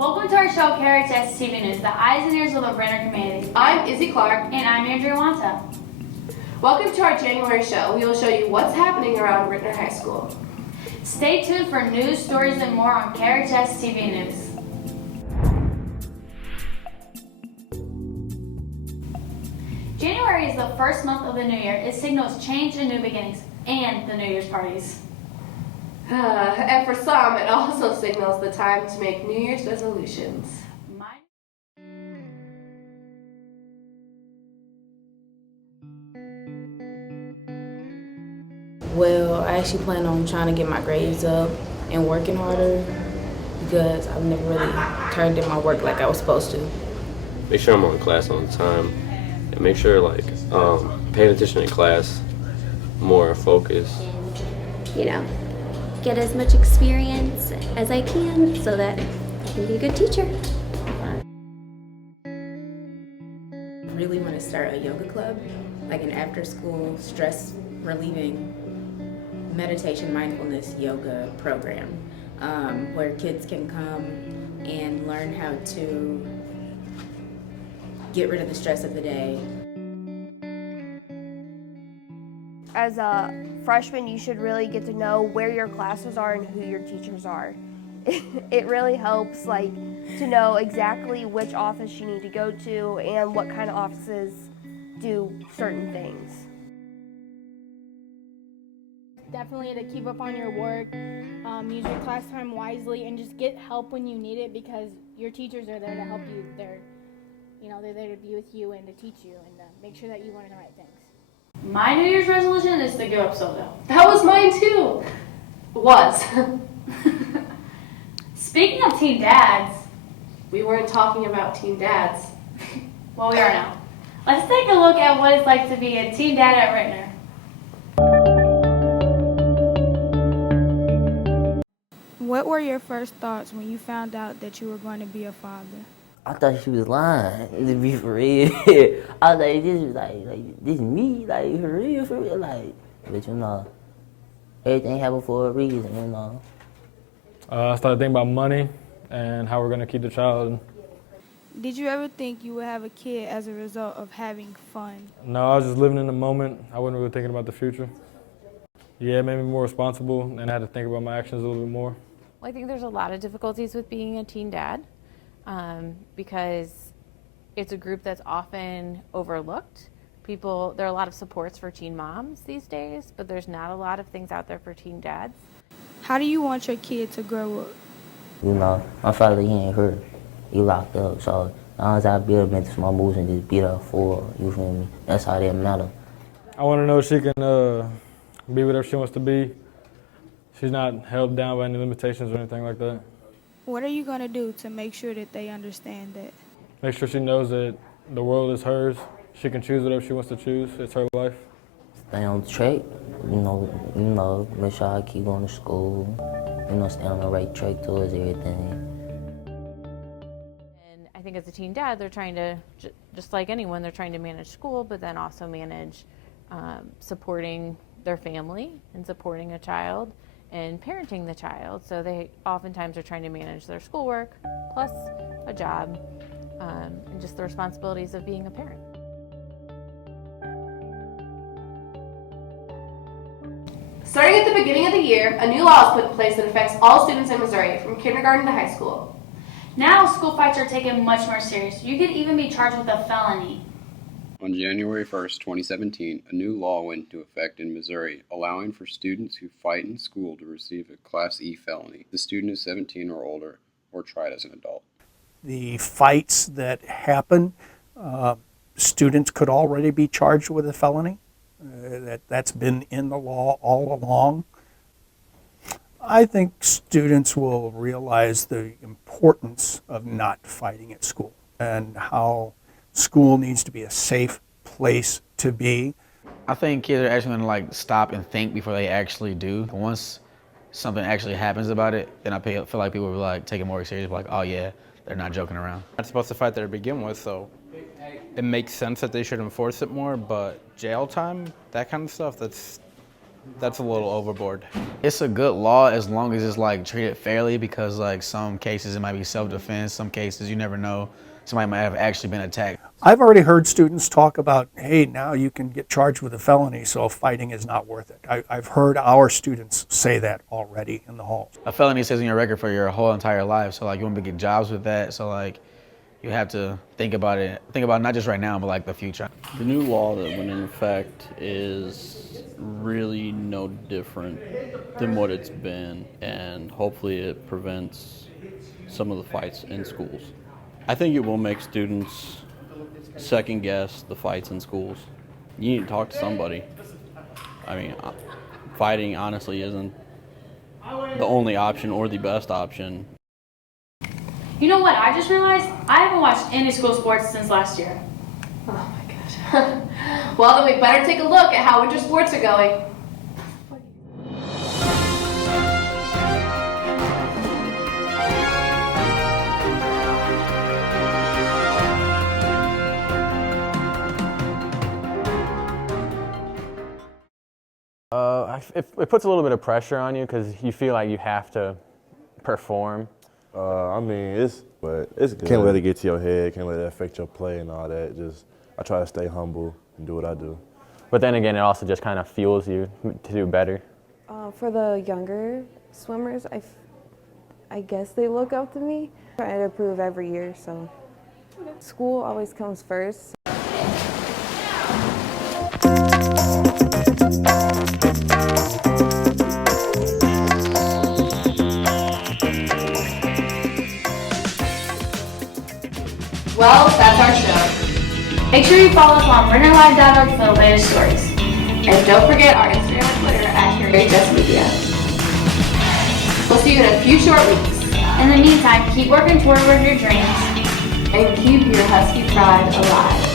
Welcome to our show, KRHS TV News, the eyes and ears of the Ritenour community. I'm Izzy Clark. And I'm Andrea Wanta. Welcome to our January show. We will show you what's happening around Ritenour High School. Stay tuned for news, stories, and more on KRHS TV News. January is the first month of the new year. It signals change and new beginnings, and the New Year's parties. And for some, it also signals the time to make New Year's resolutions. Well, I actually plan on trying to get my grades up and working harder because I've never really turned in my work like I was supposed to. Make sure I'm on class on time and make sure paying attention in class, more focus. You know, get as much experience as I can so that I can be a good teacher. I really want to start a yoga club, like an after-school stress relieving meditation mindfulness yoga program where kids can come and learn how to get rid of the stress of the day. As a freshman, you should really get to know where your classes are and who your teachers are. It really helps to know exactly which office you need to go to and what kind of offices do certain things. Definitely to keep up on your work, use your class time wisely, and just get help when you need it because your teachers are there to help you. They're there to be with you and to teach you and make sure that you learn the right things. My New Year's resolution is to give up soda. That was mine too. Was. Speaking of teen dads, We weren't talking about teen dads. well, we are now. Let's take a look at what it's like to be a teen dad at Ritenour. What were your first thoughts when you found out that you were going to be a father? I thought she was lying, to be for real. I was like, this is this is me, for real, but everything happened for a reason, I started thinking about money and how we're gonna keep the child. Did you ever think you would have a kid as a result of having fun? No, I was just living in the moment. I wasn't really thinking about the future. Yeah, it made me more responsible and I had to think about my actions a little bit more. Well, I think there's a lot of difficulties with being a teen dad because it's a group that's often overlooked. There are a lot of supports for teen moms these days, but there's not a lot of things out there for teen dads. How do you want your kid to grow up? My father, he ain't hurt. He locked up, so as long as I build him into small moves and just beat up for, you feel me? That's how that matter. I want to know she can be whatever she wants to be. She's not held down by any limitations or anything like that. What are you going to do to make sure that they understand that? Make sure she knows that the world is hers. She can choose whatever she wants to choose. It's her life. Stay on track, make sure I keep going to school, stay on the right track towards everything. And I think as a teen dad, they're trying to, just like anyone, they're trying to manage school, but then also manage supporting their family and supporting a child and parenting the child. So they oftentimes are trying to manage their schoolwork plus a job and just the responsibilities of being a parent. Starting at the beginning of the year, a new law is put in place that affects all students in Missouri, from kindergarten to high school. Now school fights are taken much more serious. You could even be charged with a felony. On January 1st, 2017, a new law went into effect in Missouri, allowing for students who fight in school to receive a Class E felony. The student is 17 or older or tried as an adult. The fights that happen, students could already be charged with a felony. That's been in the law all along. I think students will realize the importance of not fighting at school and how school needs to be a safe place to be. I think kids are actually going to stop and think before they actually do. Once something actually happens about it, then I feel like people will take it more seriously, oh yeah, they're not joking around. Not supposed to fight there to begin with, so it makes sense that they should enforce it more, but jail time, that kind of stuff, that's That's a little overboard. It's a good law as long as it's like treated fairly, because like some cases it might be self-defense, some cases you never know, somebody might have actually been attacked. I've already heard students talk about, hey, now you can get charged with a felony, so fighting is not worth it. I've heard our students say that already in the halls. A felony says in your record for your whole entire life, so like you want to get jobs with that, so like you have to think about it, not just right now, but like the future. The new law that went into effect is really no different than what it's been, and hopefully it prevents some of the fights in schools. I think it will make students second guess the fights in schools. You need to talk to somebody. I mean, fighting honestly isn't the only option or the best option. You know what I just realized? I haven't watched any school sports since last year. Oh my gosh. Well, then we better take a look at how winter sports are going. It puts a little bit of pressure on you because you feel like you have to perform. I mean, it's good. Can't let it get to your head, can't let it affect your play and all that. I try to stay humble and do what I do. But then again, it also just kind of fuels you to do better. For the younger swimmers, I guess they look up to me. I try to improve every year, so school always comes first. Well, that's our show. Make sure you follow us on RitenourLive.org for the latest stories. And don't forget our Instagram and Twitter at KRHS Media. We'll see you in a few short weeks. In the meantime, keep working toward your dreams. And keep your Husky pride alive.